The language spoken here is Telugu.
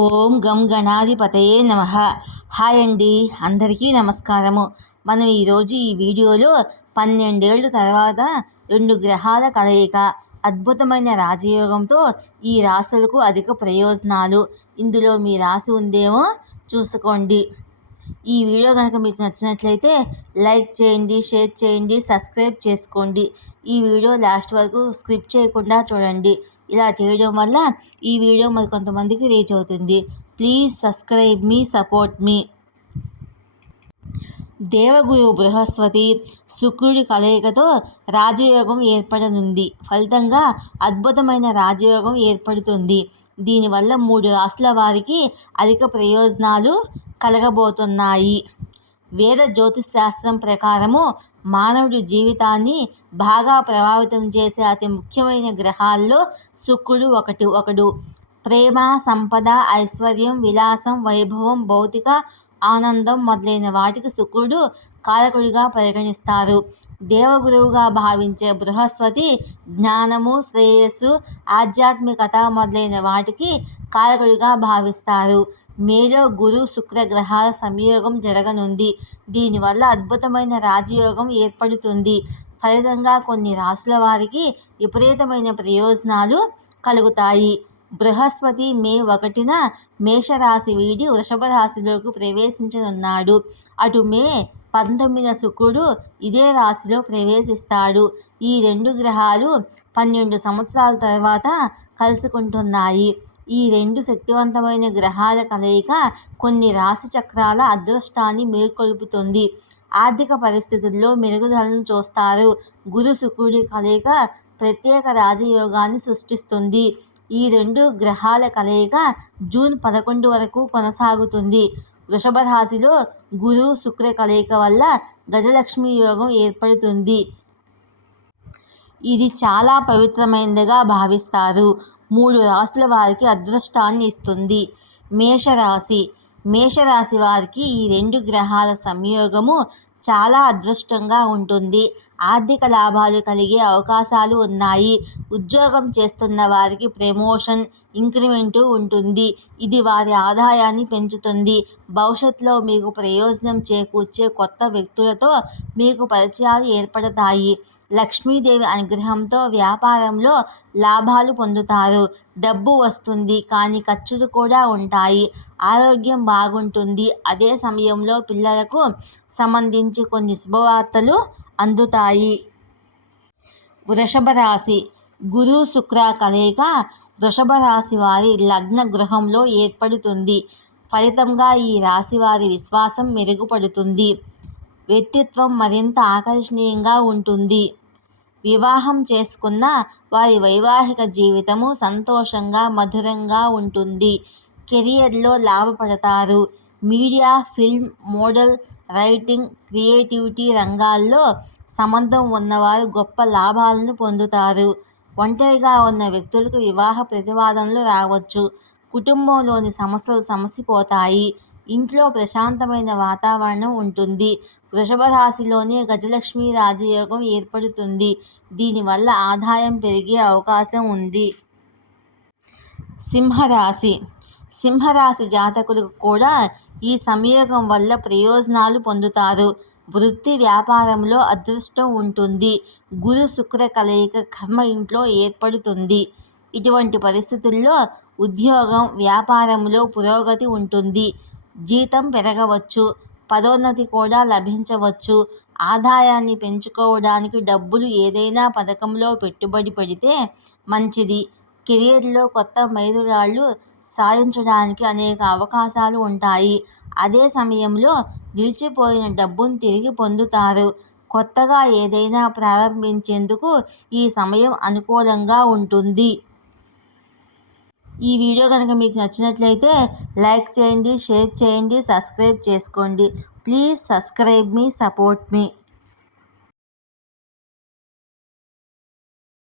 ఓం గం గణాధిపతయే నమః. హాయ్ అండి, అందరికీ నమస్కారము. మనం ఈరోజు ఈ వీడియోలో 12 ఏళ్ళ తర్వాత 2 గ్రహాల కలయిక, అద్భుతమైన రాజయోగంతో ఈ రాశులకు అధిక ప్రయోజనాలు. ఇందులో మీ రాశి ఉందేమో చూసుకోండి. ఈ వీడియో కనుక మీకు నచ్చినట్లయితే లైక్ చేయండి, షేర్ చేయండి, సబ్స్క్రైబ్ చేసుకోండి. ఈ వీడియో లాస్ట్ వరకు స్కిప్ చేయకుండా చూడండి. ఇలా చేయడం వల్ల ఈ వీడియో మరి కొంతమందికి రీచ్ అవుతుంది. ప్లీజ్ సబ్స్క్రైబ్ మీ, సపోర్ట్ మీ. దేవగురు బృహస్పతి శుక్రుడి కలయికతో రాజయోగం ఏర్పడనుంది. ఫలితంగా అద్భుతమైన రాజయోగం ఏర్పడుతుంది. దీనివల్ల 3 రాశుల వారికి అధిక ప్రయోజనాలు కలగబోతున్నాయి. వేద జ్యోతిశాస్త్రం ప్రకారము మానవుడి జీవితాన్ని బాగా ప్రభావితం చేసే అతి ముఖ్యమైన గ్రహాల్లో శుక్రుడు ఒకడు. ప్రేమ, సంపద, ఐశ్వర్యం, విలాసం, వైభవం, భౌతిక ఆనందం మొదలైన వాటికి శుక్రుడు కారకుడిగా పరిగణిస్తారు. దేవగురువుగా భావించే బృహస్పతి జ్ఞానము, శ్రేయస్సు, ఆధ్యాత్మికత మొదలైన వాటికి కారకుడిగా భావిస్తారు. మేలో గురు శుక్ర గ్రహాల సంయోగం జరగనుంది. దీనివల్ల అద్భుతమైన రాజయోగం ఏర్పడుతుంది. ఫలితంగా కొన్ని రాశుల వారికి విపరీతమైన ప్రయోజనాలు కలుగుతాయి. బృహస్పతి మే 1న మేషరాశి వీడి వృషభ రాశిలోకి ప్రవేశించనున్నాడు. అటు మే 19న శుక్రుడు ఇదే రాశిలో ప్రవేశిస్తాడు. ఈ 2 గ్రహాలు 12 సంవత్సరాల తర్వాత కలుసుకుంటున్నాయి. ఈ 2 శక్తివంతమైన గ్రహాల కలయిక కొన్ని రాశి చక్రాల అదృష్టాన్ని మేల్కొల్పుతుంది. ఆర్థిక పరిస్థితుల్లో మెరుగుదలను చూస్తారు. గురు శుక్రుడి కలయిక ప్రత్యేక రాజయోగాన్ని సృష్టిస్తుంది. ఈ 2 గ్రహాల కలయిక జూన్ 11 వరకు కొనసాగుతుంది. వృషభ రాశిలో గురు శుక్ర కలయిక వల్ల గజలక్ష్మి యోగం ఏర్పడుతుంది. ఇది చాలా పవిత్రమైనదిగా భావిస్తారు. 3 రాశుల వారికి అదృష్టాన్ని ఇస్తుంది. మేషరాశి వారికి ఈ 2 గ్రహాల సంయోగము చాలా అదృష్టంగా ఉంటుంది. ఆర్థిక లాభాలు కలిగే అవకాశాలు ఉన్నాయి. ఉద్యోగం చేస్తున్న వారికి ప్రమోషన్, ఇంక్రిమెంటు ఉంటుంది. ఇది వారి ఆదాయాన్ని పెంచుతుంది. భవిష్యత్తులో మీకు ప్రయోజనం చేకూర్చే కొత్త వ్యక్తులతో మీకు పరిచయాలు ఏర్పడతాయి. లక్ష్మీదేవి అనుగ్రహంతో వ్యాపారంలో లాభాలు పొందుతారు. డబ్బు వస్తుంది, కానీ ఖర్చులు కూడా ఉంటాయి. ఆరోగ్యం బాగుంటుంది. అదే సమయంలో పిల్లలకు సంబంధించి కొన్ని శుభవార్తలు అందుతాయి. వృషభ రాశి గురు శుక్ర కలయిక వృషభ రాశి వారి లగ్న గృహంలో ఏర్పడుతుంది. ఫలితంగా ఈ రాశి వారి విశ్వాసం మెరుగుపడుతుంది. వ్యక్తిత్వం మరింత ఆకర్షణీయంగా ఉంటుంది. వివాహం చేసుకున్న వారి వైవాహిక జీవితము సంతోషంగా, మధురంగా ఉంటుంది. కెరియర్లో లాభపడతారు. Media, film, model, writing, creativity రంగాల్లో సంబంధం ఉన్నవారు గొప్ప లాభాలను పొందుతారు. ఒంటరిగా ఉన్న వ్యక్తులకు వివాహ ప్రతిపాదనలు రావచ్చు. కుటుంబంలోని సమస్యలు సమసిపోతాయి. ఇంట్లో ప్రశాంతమైన వాతావరణం ఉంటుంది. వృషభ రాశిలోనే గజలక్ష్మి రాజయోగం ఏర్పడుతుంది. దీనివల్ల ఆదాయం పెరిగే అవకాశం ఉంది. సింహరాశి జాతకులకు కూడా ఈ సంయోగం వల్ల ప్రయోజనాలు పొందుతారు. వృత్తి, వ్యాపారంలో అదృష్టం ఉంటుంది. గురు శుక్ర కలయిక కర్మ ఇంట్లో ఏర్పడుతుంది. ఇటువంటి పరిస్థితుల్లో ఉద్యోగం, వ్యాపారంలో పురోగతి ఉంటుంది. జీతం పెరగవచ్చు. పదోన్నతి కూడా లభించవచ్చు. ఆదాయాన్ని పెంచుకోవడానికి డబ్బులు ఏదైనా పథకంలో పెట్టుబడి పెడితే మంచిది. కెరియర్లో కొత్త మైలురాళ్ళు సాధించడానికి అనేక అవకాశాలు ఉంటాయి. అదే సమయంలో నిలిచిపోయిన డబ్బును తిరిగి పొందుతారు. కొత్తగా ఏదైనా ప్రారంభించేందుకు ఈ సమయం అనుకూలంగా ఉంటుంది. ఈ వీడియో కనుక మీకు నచ్చినట్లయితే లైక్ చేయండి, షేర్ చేయండి, సబ్స్క్రైబ్ చేసుకోండి. Please subscribe me, support me.